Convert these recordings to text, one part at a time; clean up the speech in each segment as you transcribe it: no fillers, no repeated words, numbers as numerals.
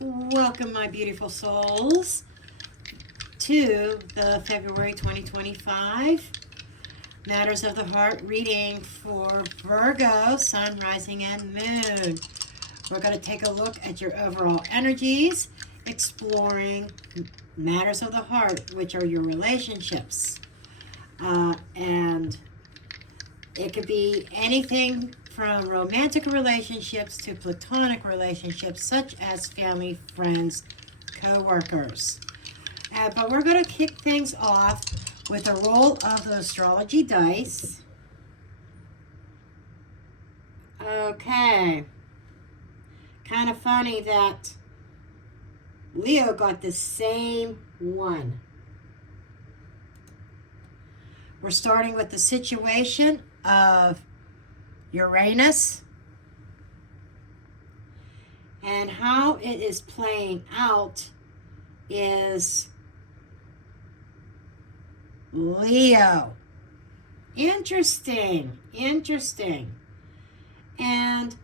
Welcome, my beautiful souls, to the February 2025 Matters of the Heart reading for Virgo, Sun, Rising, and Moon. We're going to take a look at your overall energies, exploring matters of the heart, which are your relationships. And it could be anything from romantic relationships to platonic relationships, such as family, friends, co-workers. But we're going to kick things off with a roll of the astrology dice. Okay. Kind of funny that Leo got the same one. We're starting with the situation of Uranus and how it is playing out is Leo. Interesting. And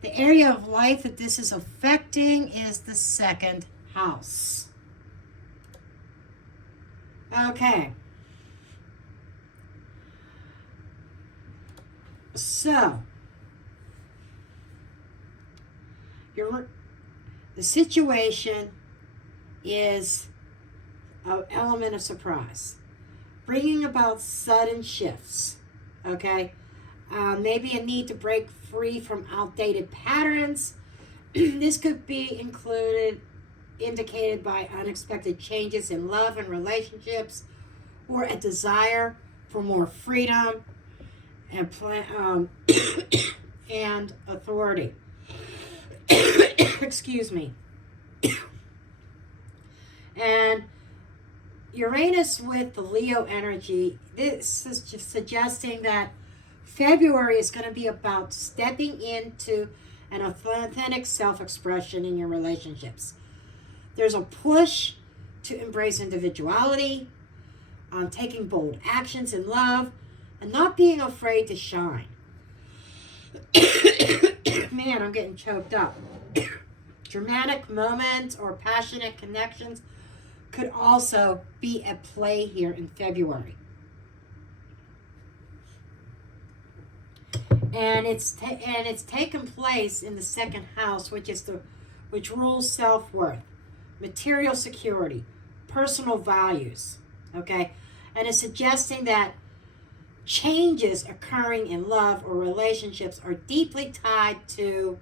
the area of life that this is affecting is the second house. Okay. So, the situation is an element of surprise, bringing about sudden shifts, okay? Maybe a need to break free from outdated patterns. This could be indicated by unexpected changes in love and relationships, or a desire for more freedom and and authority. Excuse me. And Uranus with the Leo energy, this is just suggesting that February is going to be about stepping into an authentic self-expression in your relationships. There's a push to embrace individuality, taking bold actions in love, and not being afraid to shine. Man, I'm getting choked up. Dramatic moments or passionate connections could also be at play here in February. And it's taken place in the second house, which rules self-worth, material security, personal values. Okay? And it's suggesting that changes occurring in love or relationships are deeply tied to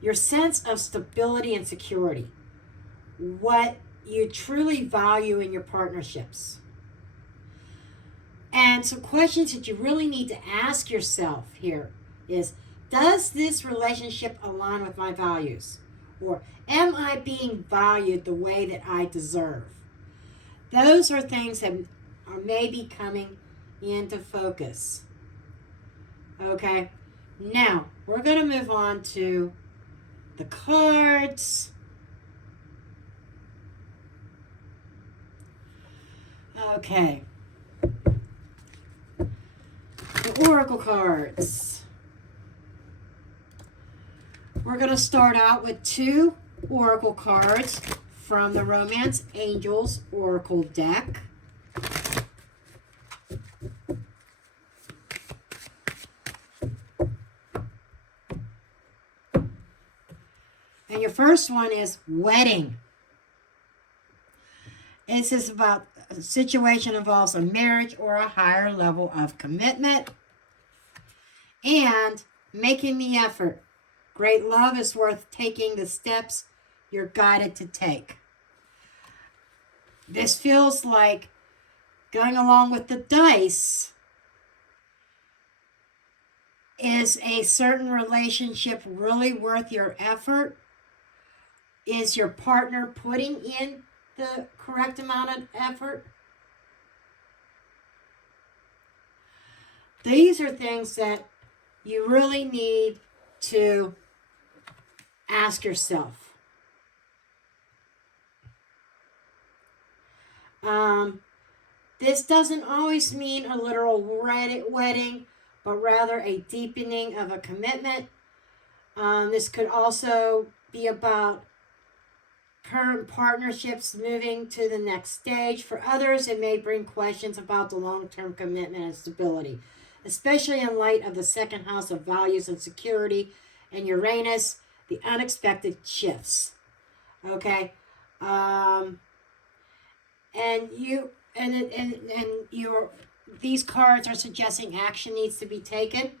your sense of stability and security, what you truly value in your partnerships. And some questions that you really need to ask yourself here is, does this relationship align with my values? Or am I being valued the way that I deserve? Those are things that are maybe coming into focus. Okay, now we're going to move on to the cards. Okay, the oracle cards. We're going to start out with two oracle cards from the Romance Angels Oracle deck. And your first one is wedding. This is about a situation involves a marriage or a higher level of commitment and making the effort. Great love is worth taking the steps you're guided to take. This feels like going along with the dice. Is a certain relationship really worth your effort? Is your partner putting in the correct amount of effort? These are things that you really need to ask yourself. This doesn't always mean a literal wedding, but rather a deepening of a commitment. This could also be about current partnerships moving to the next stage. For others, it may bring questions about the long-term commitment and stability, especially in light of the second house of values and security and Uranus, the unexpected shifts. Okay, and your these cards are suggesting action needs to be taken.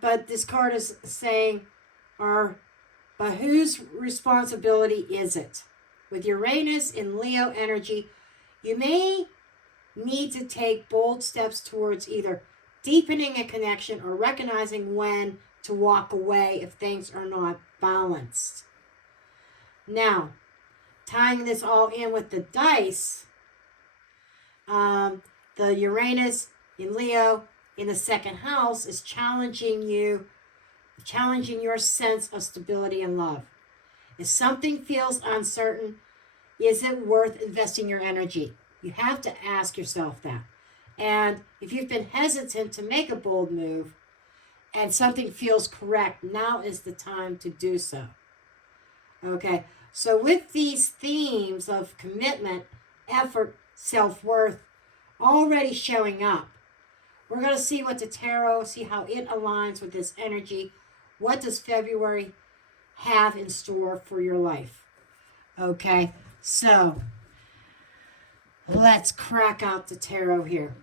But this card is saying, but whose responsibility is it? With Uranus in Leo energy, you may need to take bold steps towards either deepening a connection or recognizing when to walk away if things are not balanced. Now, tying this all in with the dice, the Uranus in Leo in the second house is challenging your sense of stability and love. If something feels uncertain, is it worth investing your energy? You have to ask yourself that. And if you've been hesitant to make a bold move and something feels correct, now is the time to do so. Okay, so with these themes of commitment, effort, self-worth already showing up, we're going to see what the tarot, see how it aligns with this energy. What does February have in store for your life? Okay, so let's crack out the tarot here.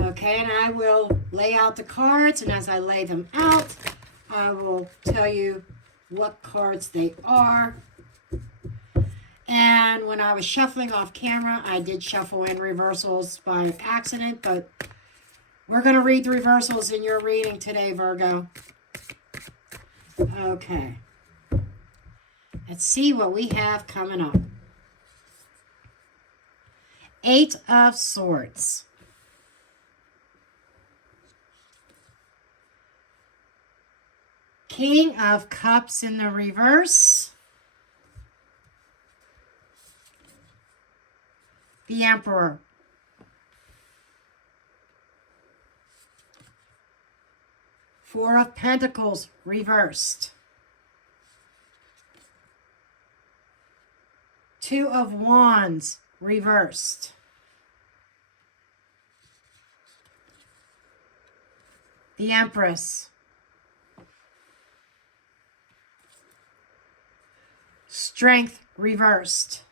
Okay, and I will lay out the cards, and as I lay them out, I will tell you what cards they are. And when I was shuffling off camera, I did shuffle in reversals by accident, but we're going to read the reversals in your reading today, Virgo. Okay. Let's see what we have coming up. 8 of Swords. King of Cups in the reverse. The Emperor. Four of Pentacles reversed. 2 of Wands reversed. The Empress. Strength reversed.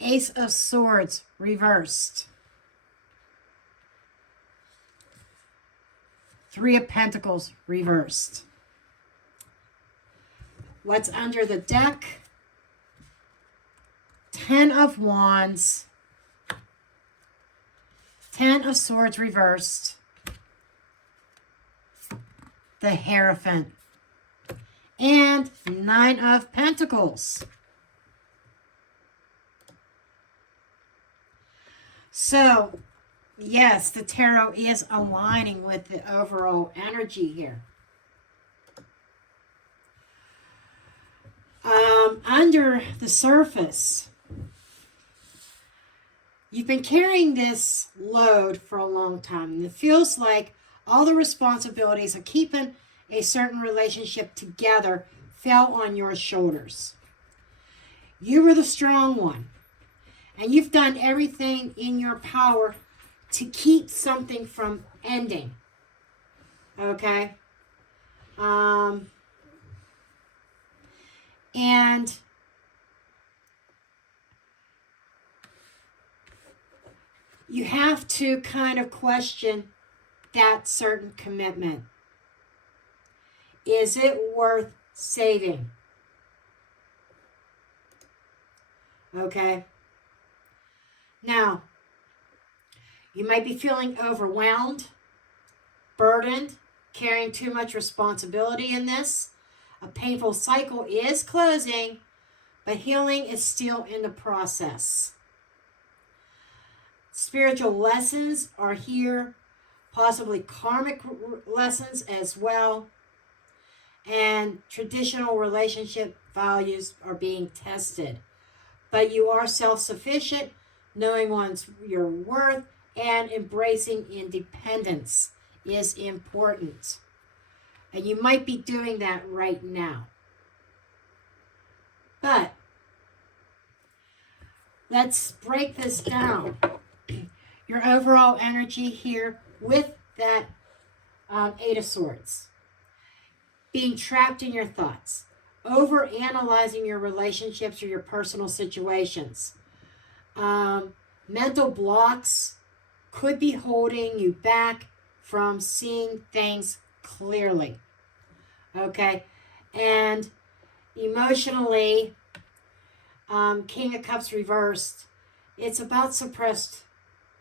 Ace of Swords reversed. 3 of Pentacles reversed. What's under the deck? 10 of Wands. 10 of Swords reversed. The Hierophant. And 9 of Pentacles. So, yes, the tarot is aligning with the overall energy here. Under the surface, you've been carrying this load for a long time. And it feels like all the responsibilities of keeping a certain relationship together fell on your shoulders. You were the strong one. And you've done everything in your power to keep something from ending. Okay? And you have to kind of question that certain commitment. Is it worth saving? Okay? Now, you might be feeling overwhelmed, burdened, carrying too much responsibility in this. A painful cycle is closing, but healing is still in the process. Spiritual lessons are here, possibly karmic lessons as well, and traditional relationship values are being tested. But you are self-sufficient, knowing your worth, and embracing independence is important. And you might be doing that right now. But let's break this down. Your overall energy here with that Eight of Swords. Being trapped in your thoughts. Over-analyzing your relationships or your personal situations. Mental blocks could be holding you back from seeing things clearly. Okay? And emotionally, King of Cups reversed, it's about suppressed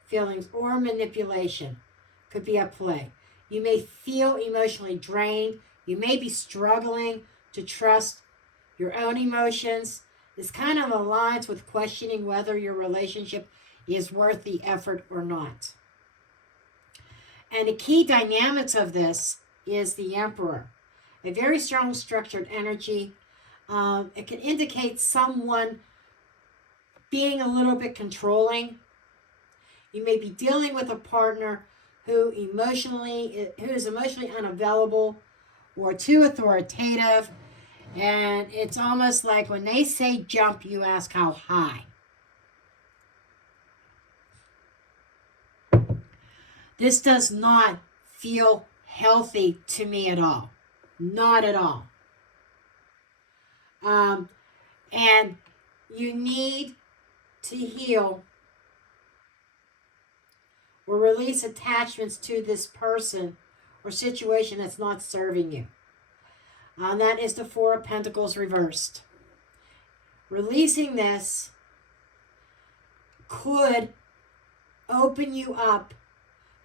feelings or manipulation. Could be at play. You may feel emotionally drained. You may be struggling to trust your own emotions. This kind of aligns with questioning whether your relationship is worth the effort or not. And the key dynamics of this is the Emperor. A very strong structured energy. It can indicate someone being a little bit controlling. You may be dealing with a partner who is emotionally unavailable or too authoritative. And it's almost like when they say jump, you ask how high. This does not feel healthy to me at all. Not at all. And you need to heal or release attachments to this person or situation that's not serving you. That is the Four of Pentacles reversed. Releasing this could open you up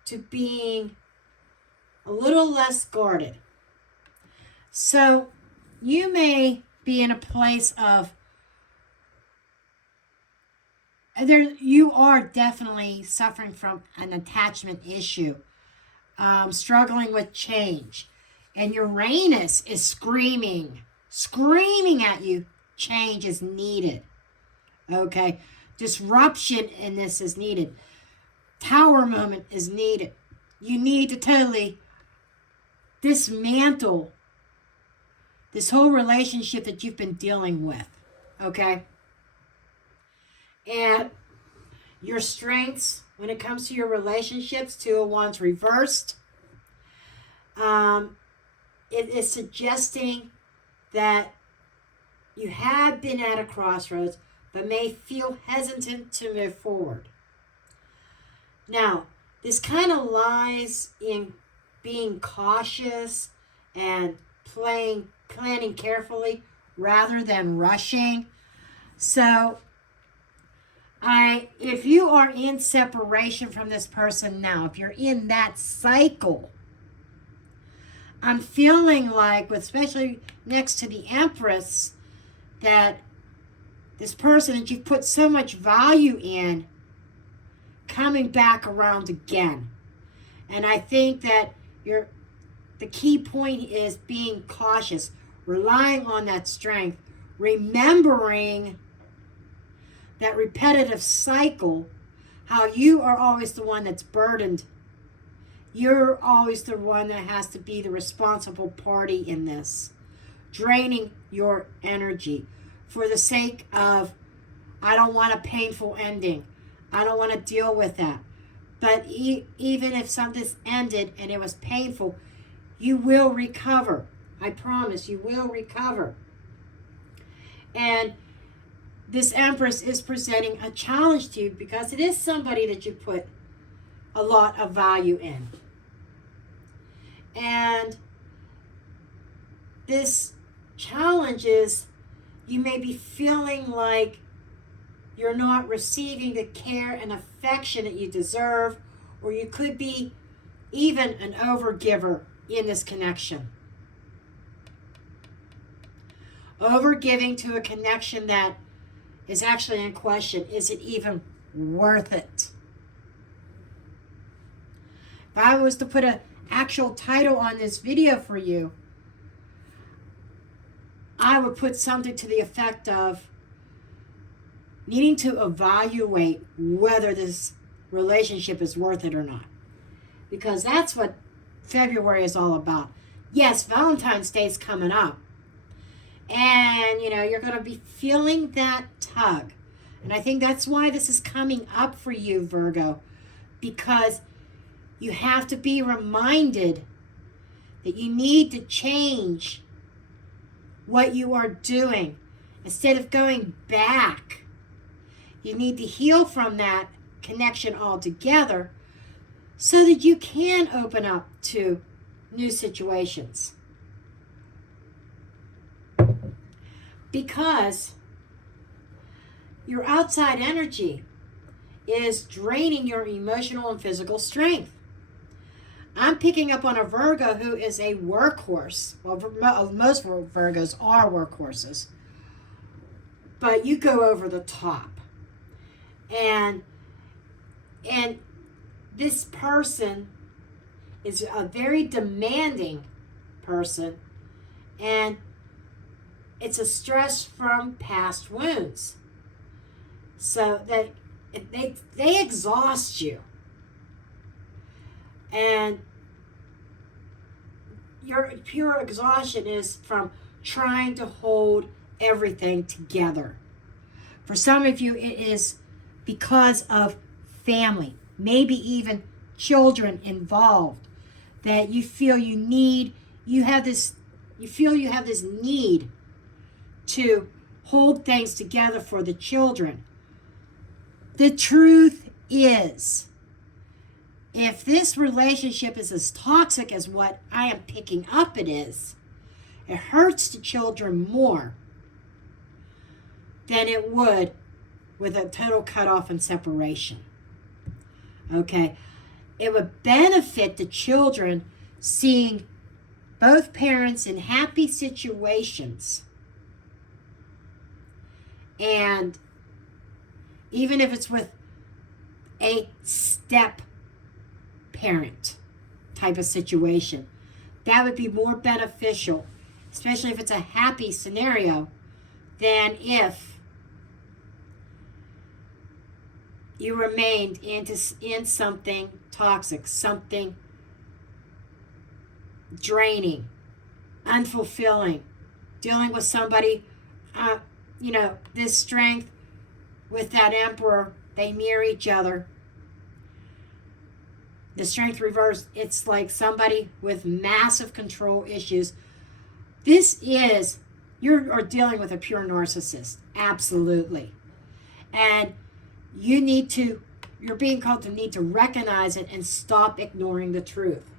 to being a little less guarded. So you may be in a place of you are definitely suffering from an attachment issue, struggling with change. And Uranus is screaming at you, change is needed. Okay? Disruption in this is needed. Tower moment is needed. You need to totally dismantle this whole relationship that you've been dealing with. Okay? And your strengths when it comes to your relationships, Two of Wands reversed. It is suggesting that you have been at a crossroads, but may feel hesitant to move forward. Now, this kind of lies in being cautious and planning carefully rather than rushing. So, if you are in separation from this person now, if you're in that cycle, I'm feeling like, especially next to the Empress, that this person that you've put so much value in coming back around again. And I think that the key point is being cautious, relying on that strength, remembering that repetitive cycle, how you are always the one that's burdened. You're always the one that has to be the responsible party in this, draining your energy for the sake of, I don't want a painful ending. I don't want to deal with that. But even if something's ended and it was painful, you will recover. I promise you will recover. And this Empress is presenting a challenge to you because it is somebody that you put a lot of value in. And this challenge is you may be feeling like you're not receiving the care and affection that you deserve, or you could be even an overgiver in this connection. Overgiving to a connection that is actually in question. Is it even worth it? if I was to put an actual title on this video for you, I would put something to the effect of needing to evaluate whether this relationship is worth it or not. Because that's what February is all about. Yes, Valentine's Day is coming up. And, you're going to be feeling that tug. And I think that's why this is coming up for you, Virgo. Because you have to be reminded that you need to change what you are doing. Instead of going back, you need to heal from that connection altogether so that you can open up to new situations. Because your outside energy is draining your emotional and physical strength. I'm picking up on a Virgo who is a workhorse. Well, most Virgos are workhorses. But you go over the top. And this person is a very demanding person. And it's a stress from past wounds. So that they exhaust you. And your pure exhaustion is from trying to hold everything together. For some of you, it is because of family, maybe even children involved, that you feel you have this need to hold things together for the children. The truth is, if this relationship is as toxic as what I am picking up it is, it hurts the children more than it would with a total cutoff and separation. Okay? It would benefit the children seeing both parents in happy situations. And even if it's with a step parent type of situation, that would be more beneficial, especially if it's a happy scenario, than if you remained in something toxic, something draining, unfulfilling, dealing with somebody, this strength with that Emperor, they mirror each other. The strength reverse, it's like somebody with massive control issues. You're dealing with a pure narcissist, absolutely. And you're being called to need to recognize it and stop ignoring the truth.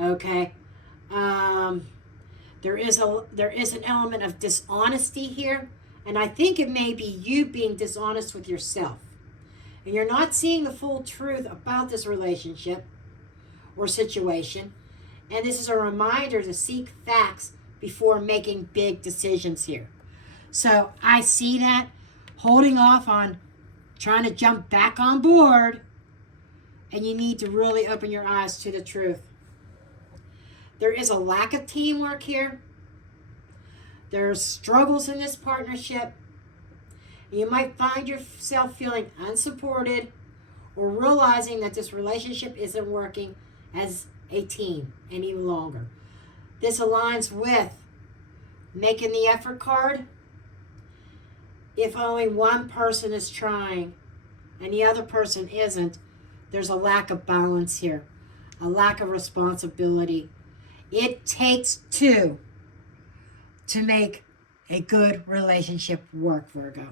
Okay? There is an element of dishonesty here, and I think it may be you being dishonest with yourself. And you're not seeing the full truth about this relationship or situation. And this is a reminder to seek facts before making big decisions here. So I see that holding off on trying to jump back on board, and you need to really open your eyes to the truth. There is a lack of teamwork here. There's struggles in this partnership. You might find yourself feeling unsupported or realizing that this relationship isn't working as a team any longer. This aligns with making the effort card. If only one person is trying and the other person isn't, there's a lack of balance here, a lack of responsibility. It takes two to make a good relationship work, Virgo.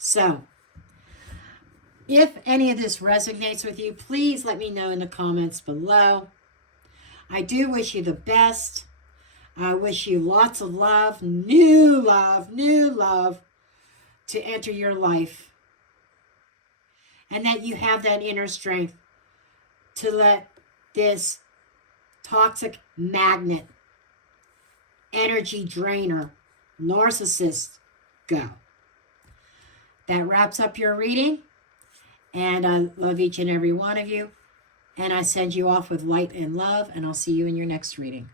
So, if any of this resonates with you, please let me know in the comments below. I do wish you the best. I wish you lots of love, new love to enter your life. And that you have that inner strength to let this toxic magnet, energy drainer, narcissist go. That wraps up your reading. And I love each and every one of you. And I send you off with light and love. And I'll see you in your next reading.